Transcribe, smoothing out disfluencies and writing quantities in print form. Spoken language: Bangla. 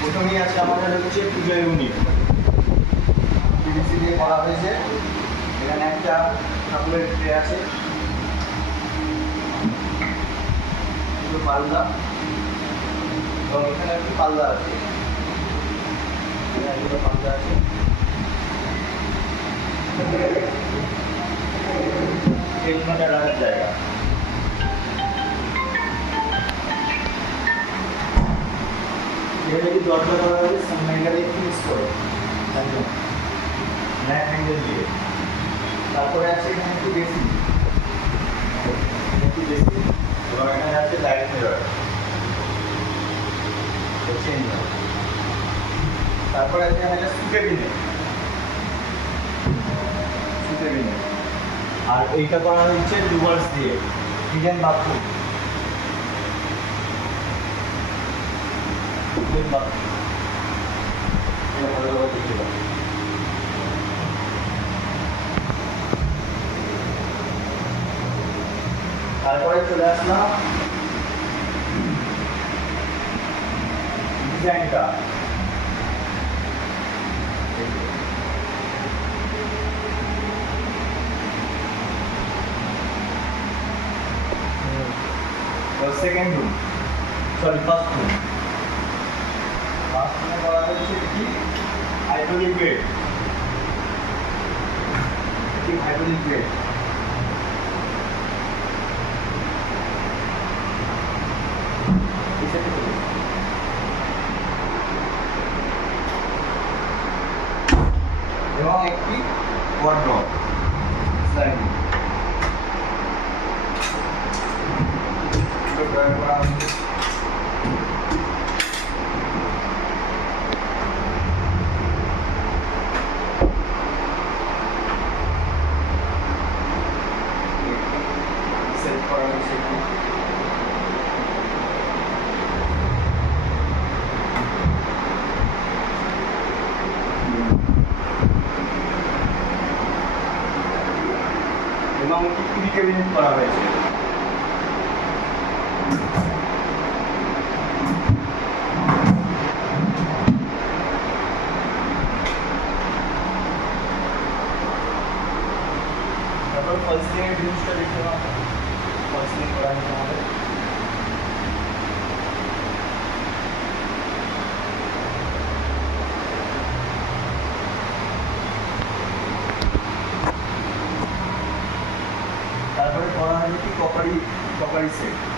প্রথমেই আছে আমাদের হচ্ছে পুজো ইউনিট, পিভিসি দিয়ে করা হয়েছে। এখানে একটা ঠাকুরের ট্রে আছে, দুটো পাল্লা এবং এখানে একটি পাল্লা আছে, এখানে দুটো পাল্লা আছে। এই দুটো রাখার জায়গা। এখানে কি দরজা করা হয়েছে সামনে এখানে ফিনিশ করে একদম ন্যাক হ্যান্ডেল দিয়ে। তারপরে আছে এখানে একটু বেশি এবং এখানে আছে লাইট মিরর চেঞ্জ হয়। তারপরে আছে এখানে একটা সুতে বিনে আর এইটা করা হচ্ছে ডুয়ার্স দিয়ে কিচেন বাথরুম। তারপরে চলে আসলাম ডিজাইনটা। Second room, sorry first room. First রুমে করা হয়েছে কি হাইড্রোলিক বেড, হাইড্রোলিক বেড। এবং একটি ওয়ার্ডরোব স্লাইডিং ড্রয়ার করা হয়েছে। সেট করা হয়েছে এবং টিভি ক্যাবিনেট করা হয়েছে। তারপর ফল সিলিংয়ের জিনিসটা দেখতে পাবো, ফল সিলিং করা হয়েছে আমাদের। তারপরে করা হয়েছে কি কপারি সেট।